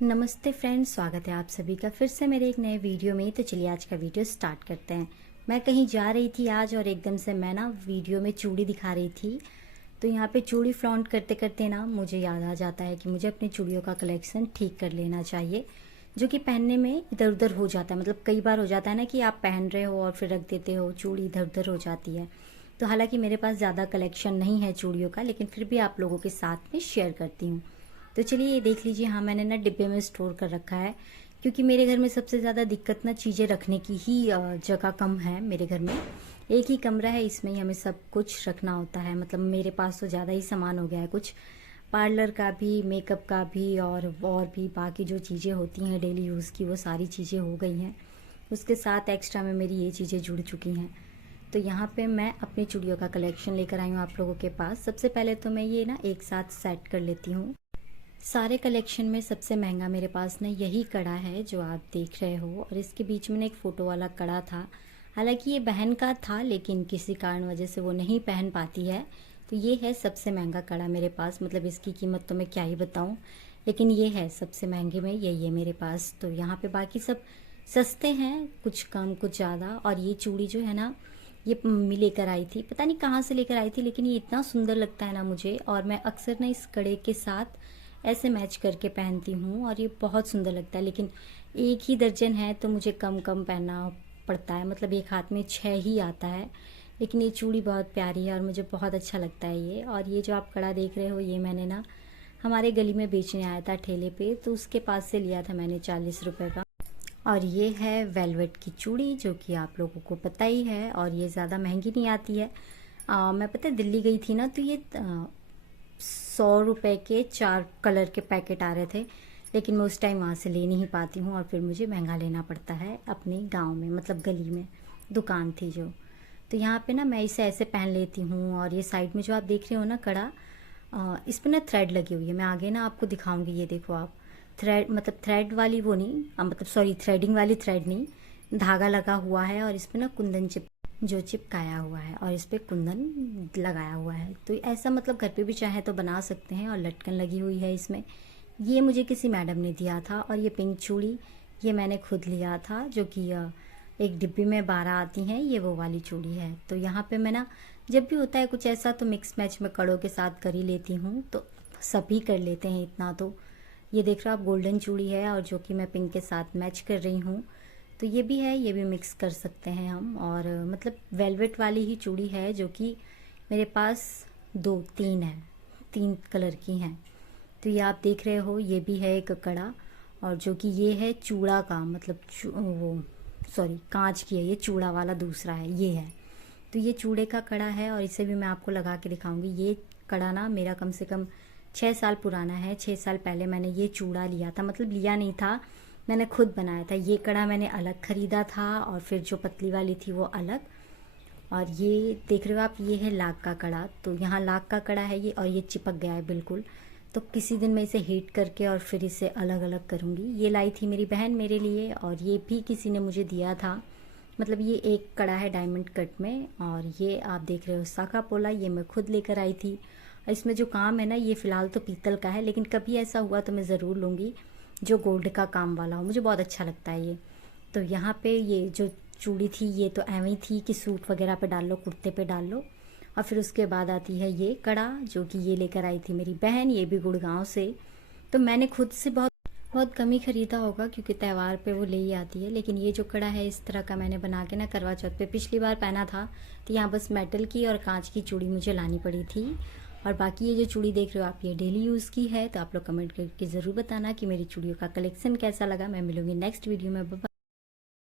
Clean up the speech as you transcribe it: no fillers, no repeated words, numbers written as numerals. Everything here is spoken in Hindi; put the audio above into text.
नमस्ते फ्रेंड्स, स्वागत है आप सभी का फिर से मेरे एक नए वीडियो में। तो चलिए आज का वीडियो स्टार्ट करते हैं। मैं कहीं जा रही थी आज और एकदम से मैं ना वीडियो में चूड़ी दिखा रही थी। तो यहाँ पे चूड़ी फ्लॉन्ट करते करते ना मुझे याद आ जाता है कि मुझे अपने चूड़ियों का कलेक्शन ठीक कर लेना चाहिए, जो कि पहनने में इधर उधर हो जाता है। मतलब कई बार हो जाता है ना कि आप पहन रहे हो और फिर रख देते हो, चूड़ी इधर उधर हो जाती है। तो हालांकि मेरे पास ज़्यादा कलेक्शन नहीं है चूड़ियों का, लेकिन फिर भी आप लोगों के साथ में शेयर करती हूँ। तो चलिए ये देख लीजिए, हाँ मैंने ना डिब्बे में स्टोर कर रखा है, क्योंकि मेरे घर में सबसे ज़्यादा दिक्कत ना चीज़ें रखने की ही जगह कम है। मेरे घर में एक ही कमरा है, इसमें ही हमें सब कुछ रखना होता है। मतलब मेरे पास तो ज़्यादा ही सामान हो गया है, कुछ पार्लर का भी, मेकअप का भी, और भी बाकी जो चीज़ें होती हैं डेली यूज़ की, वो सारी चीज़ें हो गई हैं। उसके साथ एक्स्ट्रा में मेरी ये चीज़ें जुड़ चुकी हैं। तो यहाँ पे मैं अपनी चूड़ियों का कलेक्शन लेकर आई हूँ आप लोगों के पास। सबसे पहले तो मैं ये ना एक साथ सेट कर लेती हूँ। सारे कलेक्शन में सबसे महंगा मेरे पास ना यही कड़ा है जो आप देख रहे हो, और इसके बीच में ना एक फ़ोटो वाला कड़ा था। हालांकि ये बहन का था, लेकिन किसी कारण वजह से वो नहीं पहन पाती है। तो ये है सबसे महंगा कड़ा मेरे पास। मतलब इसकी कीमत तो मैं क्या ही बताऊं, लेकिन ये है सबसे महंगे में, यही है मेरे पास। तो यहाँ पे बाकी सब सस्ते हैं, कुछ कम कुछ ज़्यादा। और ये चूड़ी जो है ना, ये मम्मी लेकर आई थी, पता नहीं कहाँ से लेकर आई थी, लेकिन ये इतना सुंदर लगता है ना मुझे। और मैं अक्सर ना इस कड़े के साथ ऐसे मैच करके पहनती हूँ और ये बहुत सुंदर लगता है। लेकिन एक ही दर्जन है तो मुझे कम कम पहनना पड़ता है। मतलब एक हाथ में 6 ही आता है। लेकिन ये चूड़ी बहुत प्यारी है और मुझे बहुत अच्छा लगता है ये। और ये जो आप कड़ा देख रहे हो, ये मैंने ना हमारे गली में बेचने आया था ठेले पे, तो उसके पास से लिया था मैंने 40 रुपये का। और ये है वेलवेट की चूड़ी, जो कि आप लोगों को पता ही है, और ये ज़्यादा महंगी नहीं आती है। मैं पता है दिल्ली गई थी ना, तो ये 100 रुपये के 4 कलर के पैकेट आ रहे थे। लेकिन मैं उस टाइम वहाँ से ले नहीं पाती हूँ, और फिर मुझे महंगा लेना पड़ता है अपने गांव में। मतलब गली में दुकान थी जो। तो यहाँ पे ना मैं इसे ऐसे पहन लेती हूँ। और ये साइड में जो आप देख रहे हो ना कड़ा, इस पर ना थ्रेड लगी हुई है। मैं आगे ना आपको दिखाऊंगी, ये देखो आप। थ्रेड मतलब थ्रेड वाली वो नहीं, मतलब सॉरी, थ्रेडिंग वाली थ्रेड नहीं, धागा लगा हुआ है। और इस पर ना कुंदन जो चिपकाया हुआ है, और इस पर कुंदन लगाया हुआ है। तो ऐसा मतलब घर पे भी चाहे तो बना सकते हैं। और लटकन लगी हुई है इसमें। ये मुझे किसी मैडम ने दिया था। और ये पिंक चूड़ी ये मैंने खुद लिया था, जो कि एक डिब्बी में 12 आती हैं, ये वो वाली चूड़ी है। तो यहाँ पे मैं ना जब भी होता है कुछ ऐसा, तो मिक्स मैच में कड़ों के साथ कर ही लेती हूँ। तो सभी कर लेते हैं इतना तो। ये देख रहे हो आप, गोल्डन चूड़ी है, और जो कि मैं पिंक के साथ मैच कर रही हूँ। तो ये भी है, ये भी मिक्स कर सकते हैं हम। और मतलब वेलवेट वाली ही चूड़ी है, जो कि मेरे पास 2 3 है, 3 कलर की हैं। तो ये आप देख रहे हो, ये भी है एक कड़ा। और जो कि ये है चूड़ा का, मतलब वो सॉरी कांच की है, ये चूड़ा वाला दूसरा है, ये है। तो ये चूड़े का कड़ा है, और इसे भी मैं आपको लगा के दिखाऊंगी। ये कड़ा ना मेरा कम से कम 6 साल पुराना है। 6 साल पहले मैंने ये चूड़ा लिया था, मतलब लिया नहीं था, मैंने खुद बनाया था। ये कड़ा मैंने अलग खरीदा था, और फिर जो पतली वाली थी वो अलग। और ये देख रहे हो आप, ये है लाख का कड़ा। तो यहाँ लाख का कड़ा है ये, और ये चिपक गया है बिल्कुल। तो किसी दिन मैं इसे हीट करके और फिर इसे अलग अलग करूँगी। ये लाई थी मेरी बहन मेरे लिए, और ये भी किसी ने मुझे दिया था। मतलब ये एक कड़ा है डायमंड कट में। और ये आप देख रहे हो साका पोला, ये मैं खुद लेकर आई थी। और इसमें जो काम है ना, ये फ़िलहाल तो पीतल का है, लेकिन कभी ऐसा हुआ तो मैं ज़रूर लूँगी जो गोल्ड का काम वाला हो। मुझे बहुत अच्छा लगता है ये। तो यहाँ पे ये जो चूड़ी थी, ये तो ऐਵੇਂ ही थी कि सूट वगैरह पे डाल लो, कुर्ते पे डाल लो। और फिर उसके बाद आती है ये कड़ा, जो कि ये लेकर आई थी मेरी बहन, ये भी गुड़गांव से। तो मैंने खुद से बहुत बहुत कम ही खरीदा होगा, क्योंकि त्यौहार पे वो ले ही आती है। लेकिन ये जो कड़ा है इस तरह का मैंने बना के ना करवा चौथ पे पिछली बार पहना था। तो यहाँ बस मेटल की और कांच की चूड़ी मुझे लानी पड़ी थी। और बाकी ये जो चूड़ी देख रहे हो आप, ये डेली यूज़ की है। तो आप लोग कमेंट करके ज़रूर बताना कि मेरी चूड़ियों का कलेक्शन कैसा लगा। मैं मिलूंगी नेक्स्ट वीडियो में।